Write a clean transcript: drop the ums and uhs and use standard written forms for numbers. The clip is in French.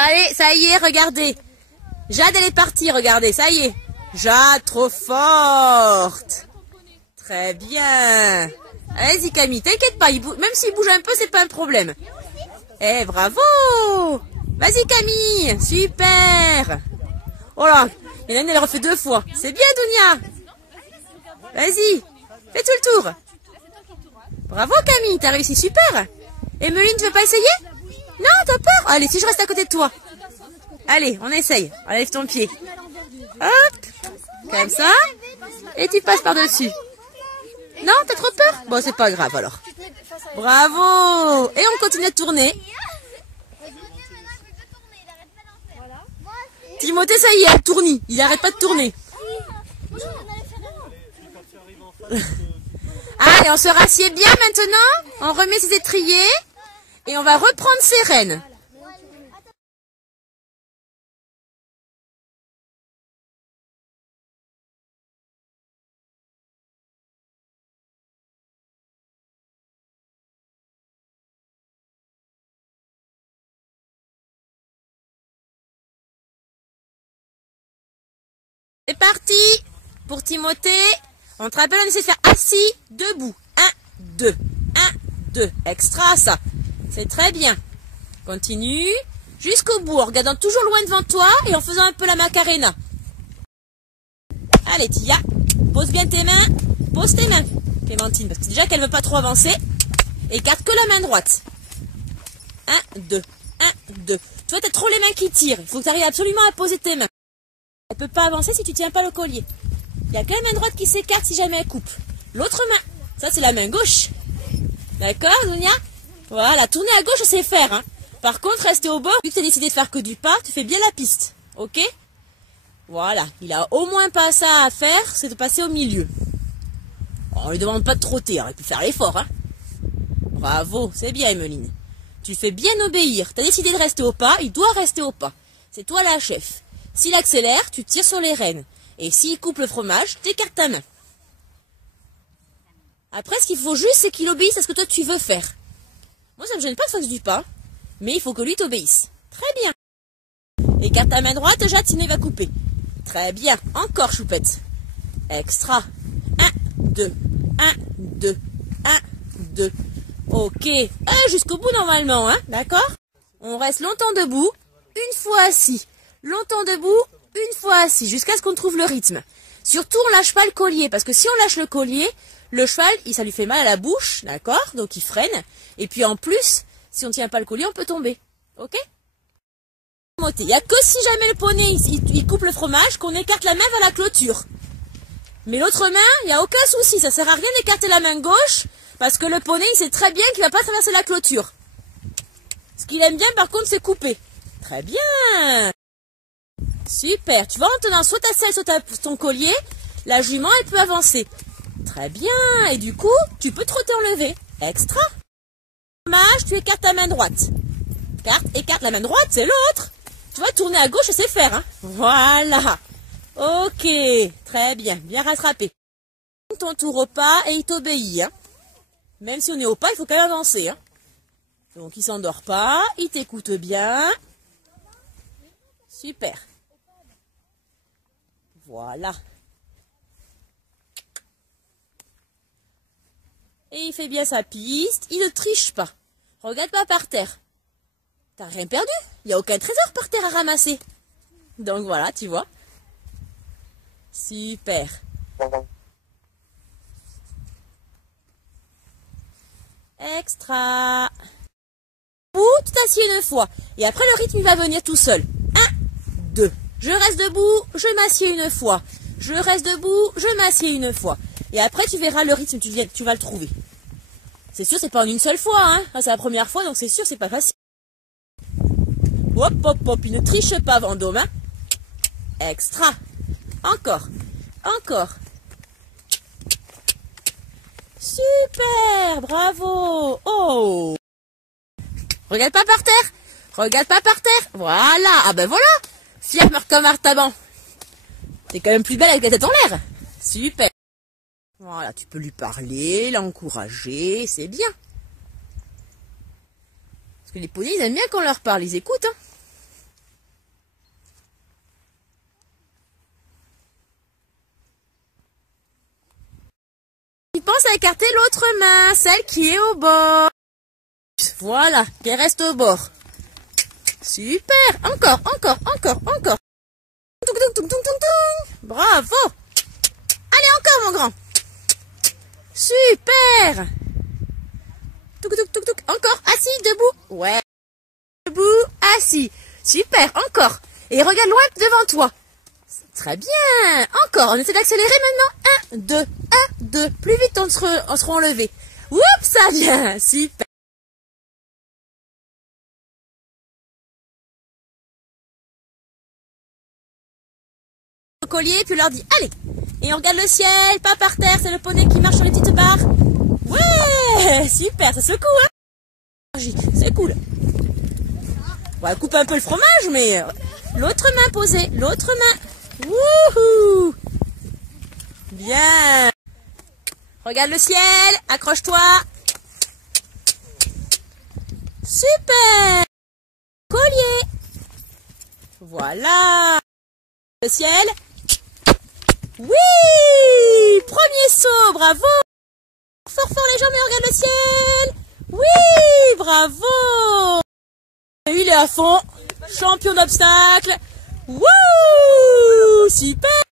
Allez, ça y est, regardez. Jade, elle est partie, regardez, ça y est. Jade, trop forte. Très bien. Allez-y, Camille, t'inquiète pas, même s'il bouge un peu, c'est pas un problème. Eh, bravo. Vas-y, Camille, super. Oh là, Hélène, elle refait 2 fois. C'est bien, Dounia. Vas-y, fais tout le tour. Bravo, Camille, t'as réussi, super. Emeline, tu veux pas essayer? Non, t'as peur? Allez, si je reste à côté de toi. Allez, on essaye. Enlève ton pied. Hop, comme ça. Et tu passes par-dessus. Non, t'as trop peur? Bon, c'est pas grave alors. Bravo. Et on continue de tourner. Timothée, ça y est, elle tourne. Il arrête pas de tourner. Allez, on se rassied bien maintenant. On remet ses étriers. Et on va reprendre ses rênes. C'est parti pour Timothée. On te rappelle, on essaie de faire assis, debout. 1, 2. 1, 2. Extra, ça. C'est très bien. Continue. Jusqu'au bout, en regardant toujours loin devant toi et en faisant un peu la Macarena. Allez, Tia. Pose bien tes mains. Pose tes mains, Clémentine. Parce que déjà qu'elle ne veut pas trop avancer. Et garde que la main droite. 1, 2. 1, 2. Tu vois, t'as trop les mains qui tirent. Il faut que tu arrives absolument à poser tes mains. Elle ne peut pas avancer si tu ne tiens pas le collier. Il n'y a que la main droite qui s'écarte si jamais elle coupe. L'autre main, ça c'est la main gauche. D'accord, Dounia? Voilà, tourner à gauche, on sait faire. Hein. Par contre, rester au bord, vu que tu as décidé de faire que du pas, tu fais bien la piste. Ok? Voilà, il a au moins pas ça à faire, c'est de passer au milieu. On lui demande pas de trotter, hein, il peut faire l'effort. Hein. Bravo, c'est bien, Emeline. Tu fais bien obéir. Tu as décidé de rester au pas, il doit rester au pas. C'est toi la chef. S'il accélère, tu tires sur les rênes. Et s'il coupe le fromage, tu écartes ta main. Après, ce qu'il faut juste, c'est qu'il obéisse à ce que toi tu veux faire. Moi, ça me gêne pas de faire du pas, mais il faut que lui t'obéisse. Très bien. Écarte ta main droite, Jade, sinon il va couper. Très bien. Encore, choupette. Extra. 1, 2, 1, 2, 1, 2. Ok. Jusqu'au bout normalement, hein. D'accord? On reste longtemps debout, une fois assis. Longtemps debout, une fois assis, jusqu'à ce qu'on trouve le rythme. Surtout, on lâche pas le collier, parce que si on lâche le collier, le cheval, ça lui fait mal à la bouche, d'accord? Donc il freine. Et puis en plus, si on ne tient pas le collier, on peut tomber. Ok? Il n'y a que si jamais le poney, il coupe le fromage, qu'on écarte la main vers la clôture. Mais l'autre main, il n'y a aucun souci, ça sert à rien d'écarter la main gauche, parce que le poney, il sait très bien qu'il ne va pas traverser la clôture. Ce qu'il aime bien, par contre, c'est couper. Très bien! Super, tu vois, en tenant soit ta selle, soit ton collier, la jument, elle peut avancer. Très bien, et du coup, tu peux trop t'enlever. Extra. Fromage, tu écartes ta main droite. Écarte la main droite, c'est l'autre. Tu vois, tourner à gauche, je sais faire. Hein. Voilà. Ok, très bien, bien rattrapé. Ton tour au pas et il t'obéit. Hein. Même si on est au pas, il faut quand même avancer. Hein. Donc, il s'endort pas, il t'écoute bien. Super. Voilà. Et il fait bien sa piste. Il ne triche pas. Regarde pas par terre. T'as rien perdu. Il n'y a aucun trésor par terre à ramasser. Donc voilà, tu vois. Super. Extra. Ou tu t'assieds une fois. Et après le rythme il va venir tout seul. 1, 2. Je reste debout, je m'assieds une fois. Je reste debout, je m'assieds une fois. Et après, tu verras le rythme, tu vas le trouver. C'est sûr, c'est pas en une seule fois, hein. C'est la première fois, donc c'est sûr, c'est pas facile. Hop, hop, hop, il ne triche pas, Vendôme, hein. Extra. Encore. Encore. Super, bravo. Oh. Regarde pas par terre. Regarde pas par terre. Voilà. Ah ben voilà. Fier comme Artaban. T'es quand même plus belle avec la tête en l'air. Super. Voilà, tu peux lui parler, l'encourager, c'est bien. Parce que les poneys, ils aiment bien qu'on leur parle, ils écoutent. Hein. commence à écarter l'autre main, celle qui est au bord. Voilà, qui reste au bord. Super, encore. Bravo. Allez, encore mon grand. Super. Encore, assis, debout. Ouais. Debout, assis. Super, encore. Et regarde loin devant toi. Très bien. Encore, on essaie d'accélérer maintenant. 1, 2. Plus vite on sera enlevé. Oups, ça vient. Super. Collier, puis on leur dit allez. Et on regarde le ciel, pas par terre, c'est le poney qui marche sur les petites barres. Ouais, super, ça secoue, hein. C'est cool. On va couper un peu le fromage, mais l'autre main posée, l'autre main. Wouhou. Bien. Regarde le ciel, accroche-toi. Super. Collier. Voilà. Le ciel. Oui. Premier saut, bravo. Fort les jambes et regarde le ciel. Oui, bravo. Il est à fond. Champion d'obstacles. Wouh, super.